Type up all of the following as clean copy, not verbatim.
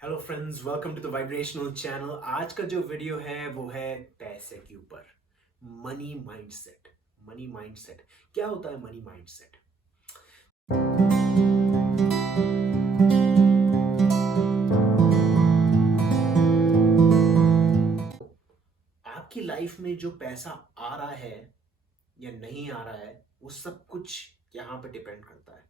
Hello friends, welcome to the vibrational channel. आज का जो वीडियो है वो है पैसे के ऊपर। Money mindset. मनी माइंडसेट क्या होता है? मनी माइंडसेट आपकी लाइफ में जो पैसा आ रहा है या नहीं आ रहा है, वो सब कुछ यहाँ पे डिपेंड करता है।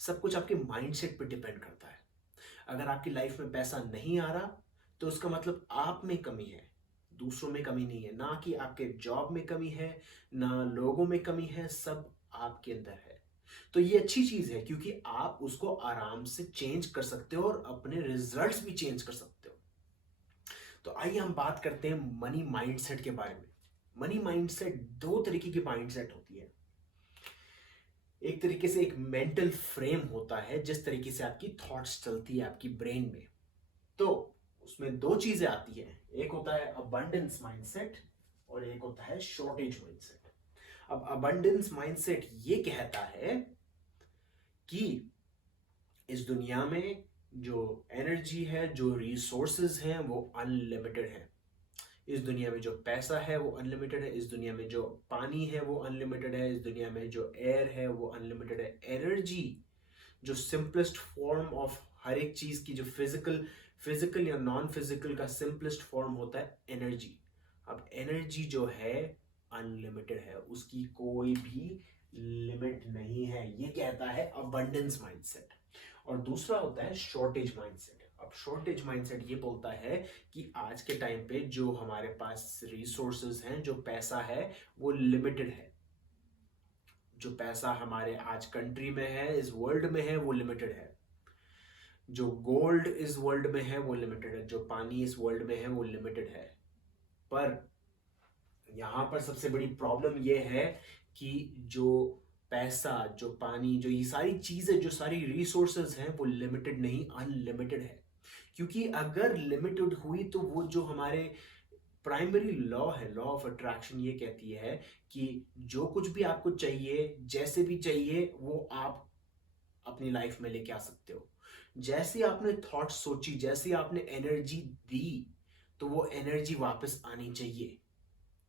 सब कुछ आपके माइंडसेट पे डिपेंड करता है। अगर आपकी लाइफ में पैसा नहीं आ रहा तो उसका मतलब आप में कमी है, दूसरों में कमी नहीं है। ना कि आपके जॉब में कमी है, ना लोगों में कमी है, सब आपके अंदर है। तो ये अच्छी चीज है क्योंकि आप उसको आराम से चेंज कर सकते हो और अपने रिजल्ट्स भी चेंज कर सकते हो। तो आइए हम बात करते हैं मनी माइंडसेट के बारे में। मनी माइंडसेट दो तरीके की माइंडसेट होती है। एक तरीके से एक मेंटल फ्रेम होता है, जिस तरीके से आपकी थॉट्स चलती है आपकी ब्रेन में। तो उसमें दो चीजें आती है। एक होता है अबंडेंस माइंडसेट और एक होता है शॉर्टेज माइंडसेट। अब अबंडेंस माइंडसेट ये कहता है कि इस दुनिया में जो एनर्जी है, जो रिसोर्सेज हैं, वो अनलिमिटेड है। इस दुनिया में जो पैसा है वो अनलिमिटेड है। इस दुनिया में जो पानी है वो अनलिमिटेड है। इस दुनिया में जो एयर है वो अनलिमिटेड है। एनर्जी जो सिंपलेस्ट फॉर्म ऑफ हर एक चीज की, जो फिजिकल या नॉन फिजिकल का सिंपलेस्ट फॉर्म होता है एनर्जी। अब एनर्जी जो है अनलिमिटेड है, उसकी कोई भी लिमिट नहीं है। ये कहता है अबंडेंस माइंडसेट। और दूसरा होता है शॉर्टेज माइंडसेट। अब शॉर्टेज माइंडसेट ये बोलता है कि आज के टाइम पे जो हमारे पास रिसोर्सेज हैं, जो पैसा है, वो लिमिटेड है। जो पैसा हमारे आज कंट्री में है, इस वर्ल्ड में है, वो लिमिटेड है। जो गोल्ड इस वर्ल्ड में है वो लिमिटेड है। जो पानी इस वर्ल्ड में है वो लिमिटेड है। पर यहां पर सबसे बड़ी प्रॉब्लम ये है कि जो पैसा, जो पानी, जो ये सारी चीजें, जो सारी रिसोर्सेज हैं, वो लिमिटेड नहीं, अनलिमिटेड है। क्योंकि अगर लिमिटेड हुई तो वो जो हमारे प्राइमरी लॉ है, लॉ ऑफ अट्रैक्शन, ये कहती है कि जो कुछ भी आपको चाहिए, जैसे भी चाहिए, वो आप अपनी लाइफ में लेके आ सकते हो। जैसे आपने थॉट सोची, जैसे आपने एनर्जी दी, तो वो एनर्जी वापस आनी चाहिए।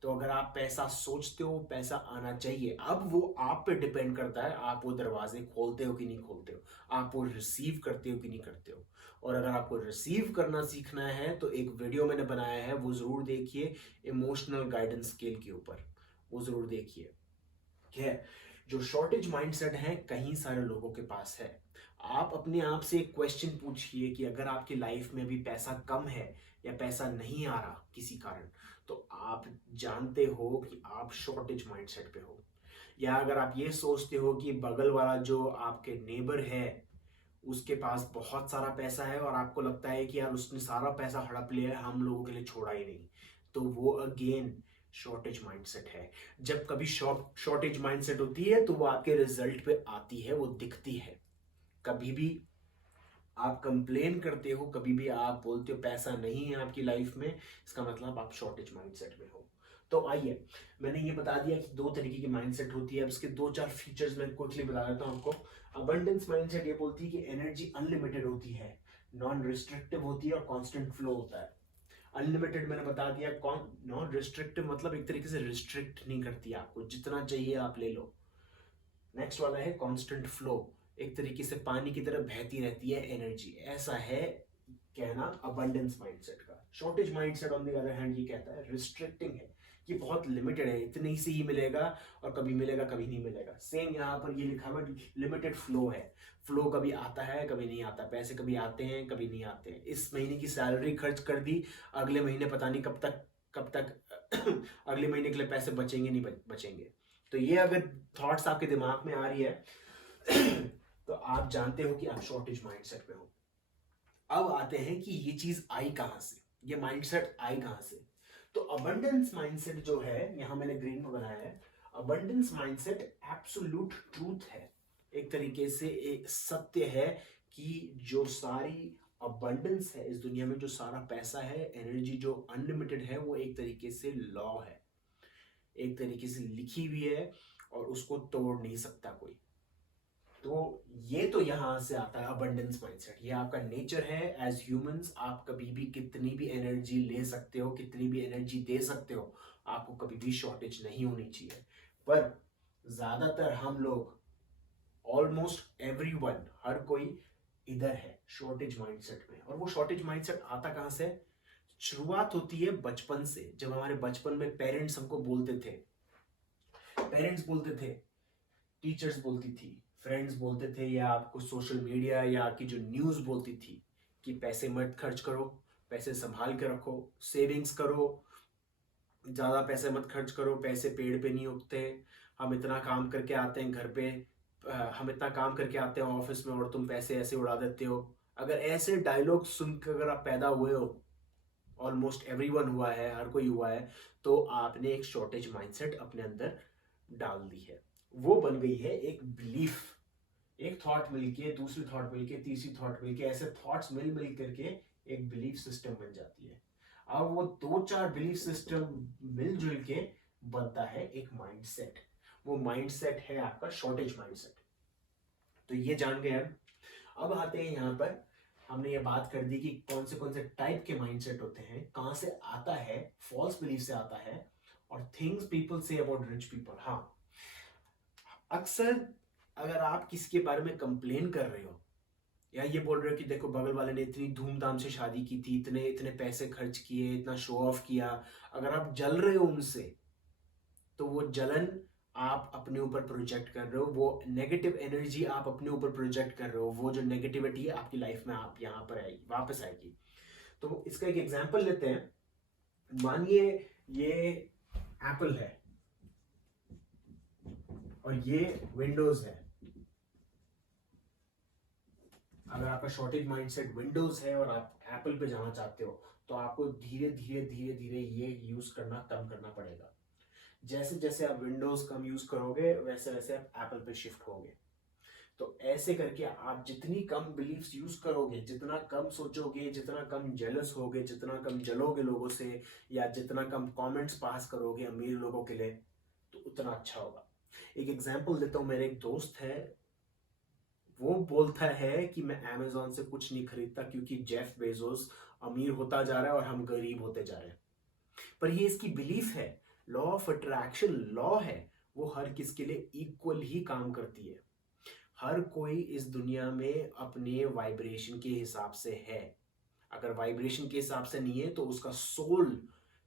तो अगर आप पैसा सोचते हो, पैसा आना चाहिए। अब वो आप पे डिपेंड करता है, आप वो दरवाजे खोलते हो कि नहीं खोलते हो, आप वो रिसीव करते हो कि नहीं करते हो। और अगर आपको रिसीव करना सीखना है तो एक वीडियो मैंने बनाया है, वो जरूर देखिए, इमोशनल गाइडेंस स्केल के ऊपर, वो जरूर देखिए। है जो शॉर्टेज माइंडसेट है कहीं सारे लोगों के पास है। आप अपने आप से एक क्वेश्चन पूछिए कि अगर आपकी लाइफ में भी पैसा कम है या पैसा नहीं आ रहा किसी कारण, तो आप जानते हो कि आप शॉर्टेज माइंडसेट पे हो। या अगर आप ये सोचते हो कि बगल वाला जो आपके नेबर है उसके पास बहुत सारा पैसा है और आपको लगता है कि यार उसने सारा पैसा हड़प लिया है, हम लोगों के लिए छोड़ा ही नहीं, तो वो अगेन शॉर्टेज माइंडसेट है। जब कभी शॉर्टेज माइंडसेट होती है तो वो आपके रिजल्ट पे आती है, वो दिखती है। कभी भी आप कंप्लेन करते हो, कभी भी आप बोलते हो पैसा नहीं है आपकी लाइफ में, इसका मतलब आप शॉर्टेज माइंडसेट में हो। तो आइए, मैंने ये बता दिया कि दो तरीके की माइंडसेट होती है। अब इसके दो चार फीचर्स मैं क्विकली बता देता हूं आपको। अबंडेंस माइंडसेट ये बोलती है कि एनर्जी अनलिमिटेड होती है, नॉन रिस्ट्रिक्टिव होती है और कांस्टेंट फ्लो होता है। अनलिमिटेड मैंने बता दिया। कौन नॉन रिस्ट्रिक्टिव मतलब एक तरीके से रिस्ट्रिक्ट नहीं करती, आपको जितना चाहिए आप ले लो। नेक्स्ट वाला है कांस्टेंट फ्लो, एक तरीके से पानी की तरह बहती रहती है एनर्जी, ऐसा है कहना अबंडेंस माइंडसेट का। Shortage mindset on the other hand ये कहता है रिस्ट्रिक्टिंग है, कि बहुत लिमिटेड है, इतने ही से ही मिलेगा और कभी मिलेगा कभी नहीं मिलेगा। सेम यहाँ पर ये लिखा हुआ लिमिटेड फ्लो है। फ्लो कभी आता है कभी नहीं आता, पैसे कभी आते हैं कभी नहीं आते हैं। इस महीने की सैलरी खर्च कर दी, अगले महीने पता नहीं कब तक अगले महीने के लिए पैसे बचेंगे नहीं बचेंगे। तो ये अगर थॉट्स आपके दिमाग में आ रही है तो आप जानते हो कि आप शॉर्टेज माइंडसेट में हो। अब आते हैं कि ये चीज आई कहां से, ये माइंडसेट आई कहां से। तो अबंडेंस माइंडसेट जो है, यहां मैंने ग्रीन में बनाया है। अबंडेंस माइंडसेट एब्सोल्यूट ट्रूथ है, एक तरीके से एक सत्य है कि जो सारी अबंडेंस है इस दुनिया में, जो सारा पैसा है, एनर्जी जो अनलिमिटेड है, वो एक तरीके से लॉ है, एक तरीके से लिखी हुई है और उसको तोड़ नहीं सकता कोई। तो ये तो यहाँ से आता है अबंडेंस माइंडसेट। ये आपका नेचर है एज ह्यूमंस। आप कभी भी कितनी भी एनर्जी ले सकते हो, कितनी भी एनर्जी दे सकते हो, आपको कभी भी शॉर्टेज नहीं होनी चाहिए। पर ज्यादातर हम लोग, ऑलमोस्ट एवरीवन, हर कोई इधर है शॉर्टेज माइंडसेट में। और वो शॉर्टेज माइंडसेट आता कहाँ से? शुरुआत होती है बचपन से। जब हमारे बचपन में पेरेंट्स हमको बोलते थे, पेरेंट्स बोलते थे, टीचर्स बोलती थी, फ्रेंड्स बोलते थे, या आपको सोशल मीडिया या आपकी जो न्यूज़ बोलती थी कि पैसे मत खर्च करो, पैसे संभाल के रखो, सेविंग्स करो, ज़्यादा पैसे मत खर्च करो, पैसे पेड़ पे नहीं उगते, हम इतना काम करके आते हैं घर पे, हम इतना काम करके आते हैं ऑफिस में और तुम पैसे ऐसे उड़ा देते हो। अगर ऐसे डायलॉग सुनकर अगर आप पैदा हुए हो, ऑलमोस्ट एवरीवन हुआ है, हर कोई हुआ है, तो आपने एक शॉर्टेज माइंडसेट अपने अंदर डाल दी है। वो बन गई है एक बिलीफ। एक थॉट मिलके, दूसरी थॉट मिलके, तीसरी थॉट मिलके, ऐसे थॉट्स मिल मिल करके एक बिलीफ सिस्टम बन जाती है। अब वो दो चार बिलीफ सिस्टम मिलजुल के बनता है एक माइंडसेट। वो माइंडसेट है आपका शॉर्टेज माइंडसेट। तो ये जान गए हम। अब आते हैं यहाँ पर, हमने ये बात कर दी कि कौन से टाइप के माइंडसेट होते हैं, कहां से आता है, फॉल्स बिलीफ से आता है, और things people say about rich people. हाँ, अक्सर अगर आप किसी के बारे में कंप्लेन कर रहे हो या ये बोल रहे हो कि देखो बगल वाले ने इतनी धूमधाम से शादी की थी, इतने इतने पैसे खर्च किए, इतना शो ऑफ किया, अगर आप जल रहे हो उनसे, तो वो जलन आप अपने ऊपर प्रोजेक्ट कर रहे हो, वो नेगेटिव एनर्जी आप अपने ऊपर प्रोजेक्ट कर रहे हो, वो जो नेगेटिविटी है आपकी लाइफ में आप यहाँ पर आएगी, वापस आएगी। तो इसका एक एग्जांपल लेते हैं। मानिए ये एप्पल है और ये विंडोज है। अगर आपका शॉर्टेज माइंडसेट विंडोज है और आप एप्पल पे जाना चाहते हो, तो आपको धीरे धीरे धीरे धीरे ये यूज करना कम करना पड़ेगा। जैसे जैसे आप विंडोज कम यूज करोगे, वैसे वैसे आप एप्पल पे शिफ्ट होगे। तो ऐसे करके आप जितनी कम बिलीफ्स यूज करोगे, जितना कम सोचोगे, जितना कम जेलस होगे, जितना कम जलोगे लोगों से, या जितना कम कमेंट्स पास करोगे अमीर लोगों के लिए, तो उतना अच्छा होगा। एक एग्जांपल देता हूँ। मेरे एक दोस्त है, वो बोलता है कि मैं अमेजोन से कुछ नहीं खरीदता क्योंकि जेफ बेजोस अमीर होता जा रहा है और हम गरीब होते जा रहे हैं। पर ये इसकी बिलीफ है। लॉ ऑफ अट्रैक्शन लॉ है, वो हर किसके लिए इक्वल ही काम करती है। हर कोई इस दुनिया में अपने वाइब्रेशन के हिसाब से है। अगर वाइब्रेशन के हिसाब से नहीं है तो उसका सोल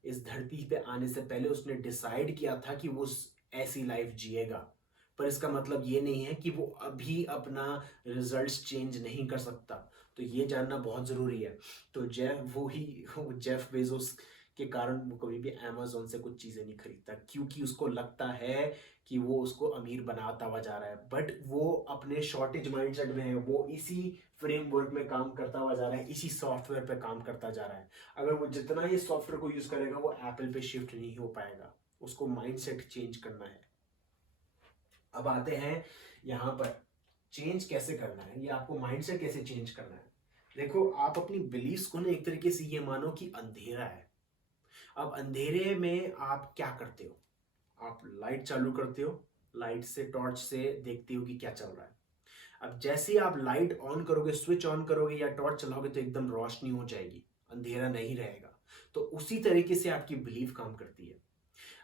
इस धरती पे आने से पहले उसने डिसाइड किया था कि वो ऐसी लाइफ जिएगा। पर इसका मतलब ये नहीं है कि वो अभी अपना रिजल्ट्स चेंज नहीं कर सकता। तो ये जानना बहुत जरूरी है। तो जेफ बेजोस के कारण वो कभी भी अमेजोन से कुछ चीजें नहीं खरीदता, क्योंकि उसको लगता है कि वो उसको अमीर बनाता हुआ जा रहा है। बट वो अपने शॉर्टेज माइंडसेट में है, वो इसी फ्रेमवर्क में काम करता हुआ जा रहा है, इसी सॉफ्टवेयर पे काम करता जा रहा है। अगर वो जितना ये सॉफ्टवेयर को यूज करेगा, वो एप्पल पे शिफ्ट नहीं हो पाएगा। उसको माइंडसेट चेंज करना है। अब आते हैं यहाँ पर, चेंज कैसे करना है, ये आपको माइंडसेट कैसे चेंज करना है। देखो, आप अपनी बिलीफ्स को ना एक तरीके से ये मानो कि अंधेरा है। अब अंधेरे में आप क्या करते हो? आप लाइट चालू करते हो, लाइट से, टॉर्च से देखते हो कि क्या चल रहा है। अब जैसे ही आप लाइट ऑन करोगे, स्विच ऑन करोगे या टॉर्च चलाओगे, तो एकदम रोशनी हो जाएगी, अंधेरा नहीं रहेगा। तो उसी तरीके से आपकी बिलीफ काम करती है।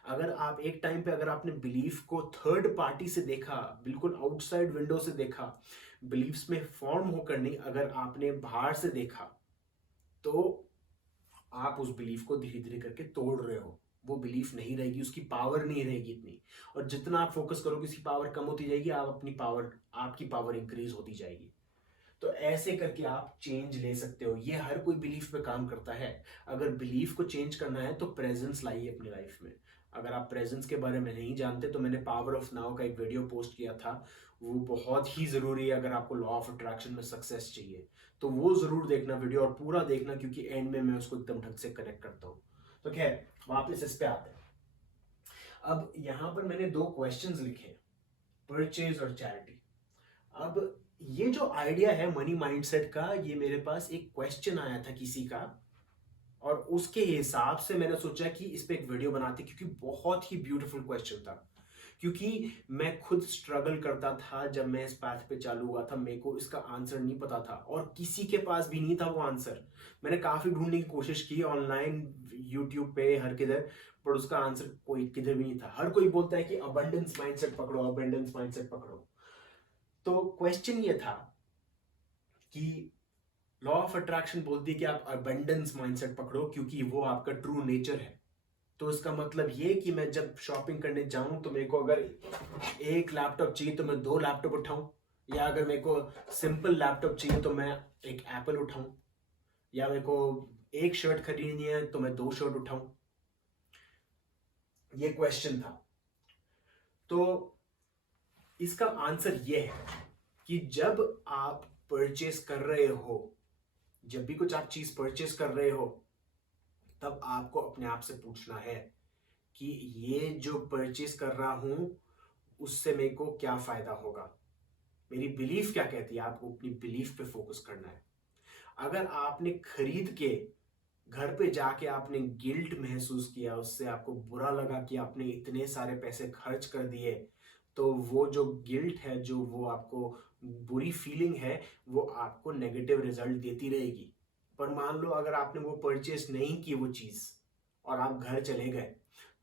अगर आप एक टाइम पे, अगर आपने बिलीफ को थर्ड पार्टी से देखा, बिल्कुल आउटसाइड विंडो से देखा, बिलीफ्स में फॉर्म होकर नहीं, अगर आपने बाहर से देखा, तो आप उस बिलीफ को धीरे धीरे करके तोड़ रहे हो। वो बिलीफ नहीं रहेगी, उसकी पावर नहीं रहेगी इतनी। और जितना आप फोकस करोगे, उसकी पावर कम होती जाएगी, आप अपनी पावर, आपकी पावर इंक्रीज होती जाएगी। तो ऐसे करके आप चेंज ले सकते हो। ये हर कोई बिलीफ पे काम करता है। अगर बिलीफ को चेंज करना है तो प्रेजेंस लाइए अपनी लाइफ में। अगर आप प्रेजेंस के बारे में नहीं जानते, तो मैंने पावर ऑफ नाउ का एक वीडियो पोस्ट किया था, वो बहुत ही जरूरी है अगर आपको लॉ ऑफ अट्रैक्शन में सक्सेस चाहिए। तो वो जरूर देखना वीडियो, और पूरा देखना, क्योंकि एंड में मैं उसको एकदम ढंग से कनेक्ट करता हूँ। तो खैर, वापस इस पे आते हैं। अब यहां पर मैंने दो क्वेश्चंस लिखे, परचेज और चैरिटी। अब ये जो आइडिया है मनी माइंडसेट का, ये मेरे पास एक क्वेश्चन आया था किसी का, और उसके हिसाब से मैंने सोचा कि इस पे एक वीडियो बनाते, क्योंकि बहुत ही ब्यूटीफुल क्वेश्चन था। क्योंकि मैं खुद स्ट्रगल करता था जब मैं इस पाथ पे चालू हुआ था, मेरे को इसका आंसर नहीं पता था और किसी के पास भी नहीं था वो आंसर। मैंने काफी ढूंढने की कोशिश की ऑनलाइन, यूट्यूब पे, हर किधर, पर उसका आंसर कोई किधर भी नहीं था। हर कोई बोलता है कि अबंडेंस माइंडसेट पकड़ो, अबंडेंस माइंडसेट पकड़ो। तो क्वेश्चन ये था कि लॉ ऑफ अट्रैक्शन बोलती है कि आप अबंडेंस माइंडसेट पकड़ो क्योंकि वो आपका ट्रू नेचर है। तो इसका मतलब ये कि मैं जब शॉपिंग करने जाऊं तो मेरे को अगर एक लैपटॉप चाहिए तो मैं दो लैपटॉप उठाऊं, या अगर मेरे को सिंपल लैपटॉप चाहिए तो मैं एक एप्पल उठाऊं, या मेरे को एक शर्ट खरीदनी है तो मैं दो शर्ट उठाऊं। ये क्वेश्चन था। तो इसका आंसर ये है कि जब आप परचेस कर रहे हो, जब भी कुछ आप चीज परचेस कर रहे हो, तब आपको अपने आप से पूछना है कि ये जो परचेस कर रहा हूं उससे मेरे को क्या फायदा होगा, मेरी बिलीफ क्या कहती है। आपको अपनी बिलीफ पे फोकस करना है। अगर आपने खरीद के घर पे जाके आपने गिल्ट महसूस किया, उससे आपको बुरा लगा कि आपने इतने सारे पैसे खर्च कर दिए, तो वो जो गिल्ट है, जो वो आपको बुरी फीलिंग है, वो आपको नेगेटिव रिजल्ट देती रहेगी। पर मान लो अगर आपने वो परचेस नहीं की वो चीज और आप घर चले गए,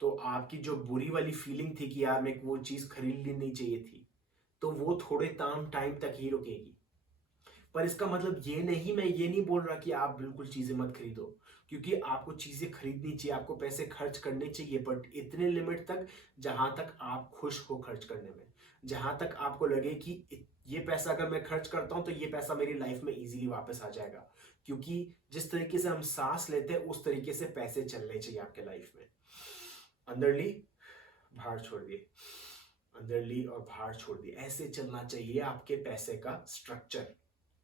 तो आपकी जो बुरी वाली फीलिंग थी कि यार मेरे को वो चीज खरीदनी नहीं चाहिए थी, तो वो थोड़े टाइम तक ही रुकेगी। पर इसका मतलब ये नहीं, मैं ये नहीं बोल रहा कि आप बिल्कुल चीजें मत खरीदो, क्योंकि आपको चीजें खरीदनी चाहिए, आपको पैसे खर्च करने चाहिए, बट इतने लिमिट तक जहां तक आप खुश हो खर्च करने में, जहां तक आपको लगे कि ये पैसा अगर मैं खर्च करता हूं तो ये पैसा मेरी लाइफ में इजीली वापस आ जाएगा। क्योंकि जिस तरीके से हम सांस लेते हैं उस तरीके से पैसे चलने चाहिए आपके लाइफ में। अंदर ली, बाहर छोड़ दिए, अंदर ली और बाहर छोड़ दिए, ऐसे चलना चाहिए आपके पैसे का स्ट्रक्चर।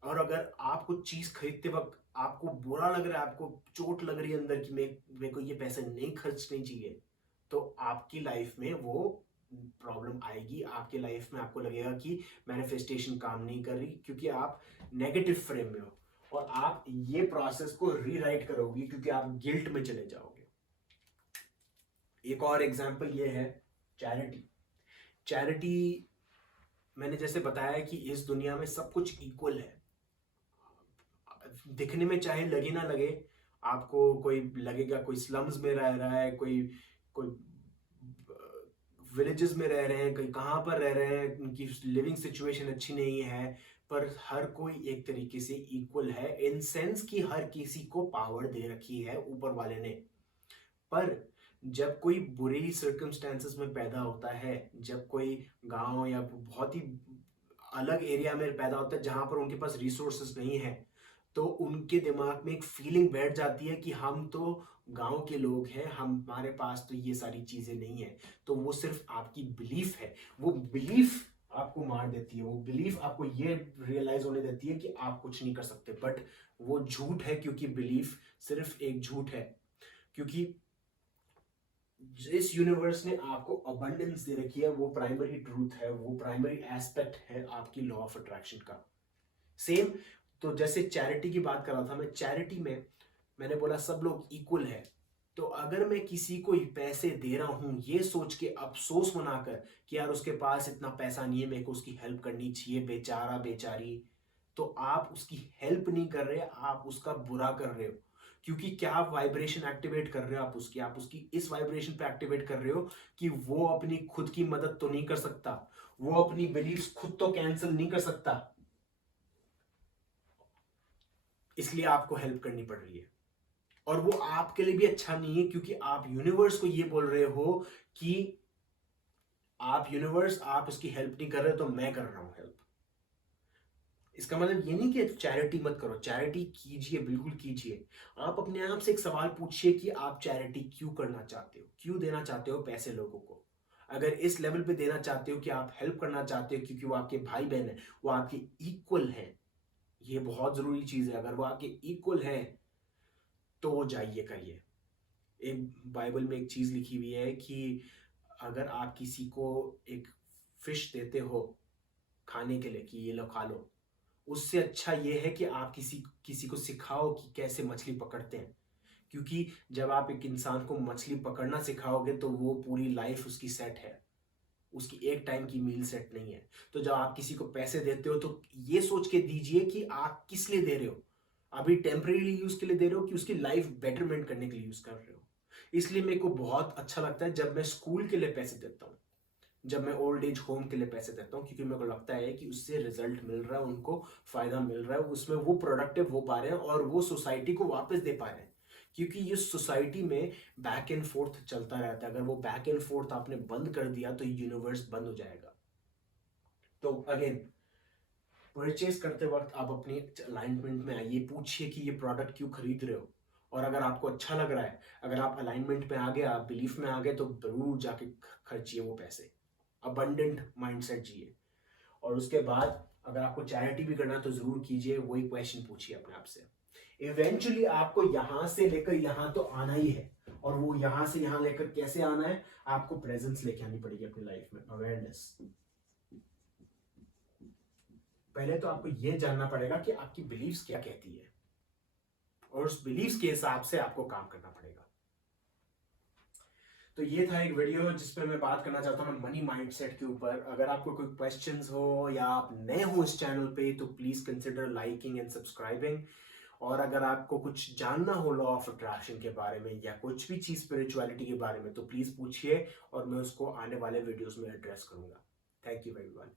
और अगर आप कुछ चीज खरीदते वक्त आपको बुरा लग रहा है, आपको चोट लग रही है अंदर कि मेरे को ये पैसे नहीं खर्चने चाहिए, तो आपकी लाइफ में वो प्रॉब्लम आएगी। आपकी लाइफ में आपको लगेगा कि मैनिफेस्टेशन काम नहीं कर रही, क्योंकि आप नेगेटिव फ्रेम में हो और आप ये प्रोसेस को रीराइट करोगे क्योंकि आप गिल्ट में चले जाओगे। एक और एग्जांपल ये है चैरिटी। चैरिटी, मैंने जैसे बताया कि इस दुनिया में सब कुछ इक्वल है। दिखने में चाहे लगे ना लगे, आपको कोई लगेगा कोई स्लम्स में रह रहा है, कोई कोई विलेजेस में रह रहे हैं, कहीं कहाँ पर रह रहे हैं, उनकी लिविंग सिचुएशन अच्छी नहीं है, पर हर कोई एक तरीके से इक्वल है इन सेंस कि हर किसी को पावर दे रखी है ऊपर वाले ने। पर जब कोई बुरी सर्कमस्टेंसेस में पैदा होता है, जब कोई गांव या बहुत ही अलग एरिया में पैदा होता है जहां पर उनके पास रिसोर्सेस नहीं है, तो उनके दिमाग में एक फीलिंग बैठ जाती है कि हम तो गांव के लोग हैं, हमारे पास तो ये सारी चीजें नहीं है। तो वो सिर्फ आपकी बिलीफ है, वो बिलीफ आपको मार देती है, वो बिलीफ आपको ये रियलाइज होने देती है कि आप कुछ नहीं कर सकते। बट वो झूठ है, क्योंकि बिलीफ सिर्फ एक झूठ है। क्योंकि जिस यूनिवर्स ने आपको अबंडेंस दे रखी है, वो प्राइमरी ट्रूथ है, वो प्राइमरी एस्पेक्ट है आपकी लॉ ऑफ अट्रैक्शन का। सेम, तो जैसे चैरिटी की बात कर रहा था मैं, चैरिटी में मैंने बोला सब लोग इक्वल है। तो अगर मैं किसी को पैसे दे रहा हूं ये सोच के अफसोस मनाकर कि यार उसके पास इतना पैसा नहीं है, मेरे को उसकी हेल्प करनी चाहिए, बेचारा बेचारी, तो आप उसकी हेल्प नहीं कर रहे, आप उसका बुरा कर रहे हो। क्योंकि क्या आप वाइब्रेशन एक्टिवेट कर रहे हो, आप उसकी इस वाइब्रेशन पे एक्टिवेट कर रहे हो कि वो अपनी खुद की मदद तो नहीं कर सकता, वो अपनी बिलीफ्स खुद तो कैंसिल नहीं कर सकता, इसलिए आपको हेल्प करनी पड़ रही है। और वो आपके लिए भी अच्छा नहीं है, क्योंकि आप यूनिवर्स को ये बोल रहे हो कि आप यूनिवर्स, आप इसकी हेल्प नहीं कर रहे तो मैं कर रहा हूं हेल्प। इसका मतलब ये नहीं कि चैरिटी मत करो, चैरिटी कीजिए, बिल्कुल कीजिए। आप अपने आप से एक सवाल पूछिए कि आप चैरिटी क्यों करना चाहते हो, क्यों देना चाहते हो पैसे लोगों को। अगर इस लेवल पे देना चाहते हो कि आप हेल्प करना चाहते हो क्योंकि वो आपके भाई बहन है, वो आपके इक्वल है, ये बहुत जरूरी चीज है। अगर वो आपके इक्वल है तो जाइए करिए। एक बाइबल में एक चीज लिखी हुई है कि अगर आप किसी को एक फिश देते हो खाने के लिए कि ये लो खा लो, उससे अच्छा ये है कि आप किसी किसी को सिखाओ कि कैसे मछली पकड़ते हैं। क्योंकि जब आप एक इंसान को मछली पकड़ना सिखाओगे तो वो पूरी लाइफ उसकी सेट है। उसकी एक टाइम की मील सेट नहीं है। तो जब आप किसी को पैसे देते हो तो ये सोच के दीजिए कि आप किस लिए दे रहे हो। अभी टेम्परेरी यूज के लिए दे रहे हो कि उसकी लाइफ बेटरमेंट करने के लिए यूज कर रहे हो। इसलिए मेरे को बहुत अच्छा लगता है जब मैं स्कूल के लिए पैसे देता हूँ, जब मैं ओल्ड एज होम के लिए पैसे देता हूँ, क्योंकि मेरे को लगता है कि उससे रिजल्ट मिल रहा है, उनको फायदा मिल रहा है, उसमें वो प्रोडक्टिव हो पा रहे हैं और वो सोसाइटी को वापस दे पा रहे हैं। क्योंकि ये सोसाइटी में बैक एंड फोर्थ चलता रहता है। अगर वो बैक एंड फोर्थ आपने बंद कर दिया तो यूनिवर्स बंद हो जाएगा। तो अगेन, परचेज करते वक्त आप अपनी अलाइनमेंट में आइए, पूछिए कि ये प्रोडक्ट क्यों खरीद रहे हो, और अगर आपको अच्छा लग रहा है, अगर आप अलाइनमेंट में आ गए, आप बिलीफ में आ गए, तो जरूर जाके खर्चिए वो पैसे। अबंडेंट माइंडसेट जिए। और उसके बाद अगर आपको चैरिटी भी करना है तो जरूर कीजिए। वही क्वेश्चन पूछिए अपने आप से। इवेंचुअली आपको यहां से लेकर यहां तो आना ही है, और वो यहां से यहां लेकर कैसे आना है, आपको प्रेजेंस लेके आनी पड़ेगी अपनी लाइफ में, अवेयरनेस। पहले तो आपको यह जानना पड़ेगा कि आपकी बिलीव्स क्या कहती है, और उस बिलीव्स के हिसाब से आपको काम करना पड़ेगा। तो ये था एक वीडियो जिसपे मैं बात करना चाहता हूँ मनी माइंडसेट के ऊपर। अगर आपको कोई क्वेश्चंस हो या आप नए हो इस चैनल पे तो please consider liking and subscribing. और अगर आपको कुछ जानना हो लॉ ऑफ अट्रैक्शन के बारे में या कुछ भी चीज स्पिरिचुअलिटी के बारे में तो प्लीज पूछिए, और मैं उसको आने वाले वीडियोस में एड्रेस करूंगा। Thank you everyone.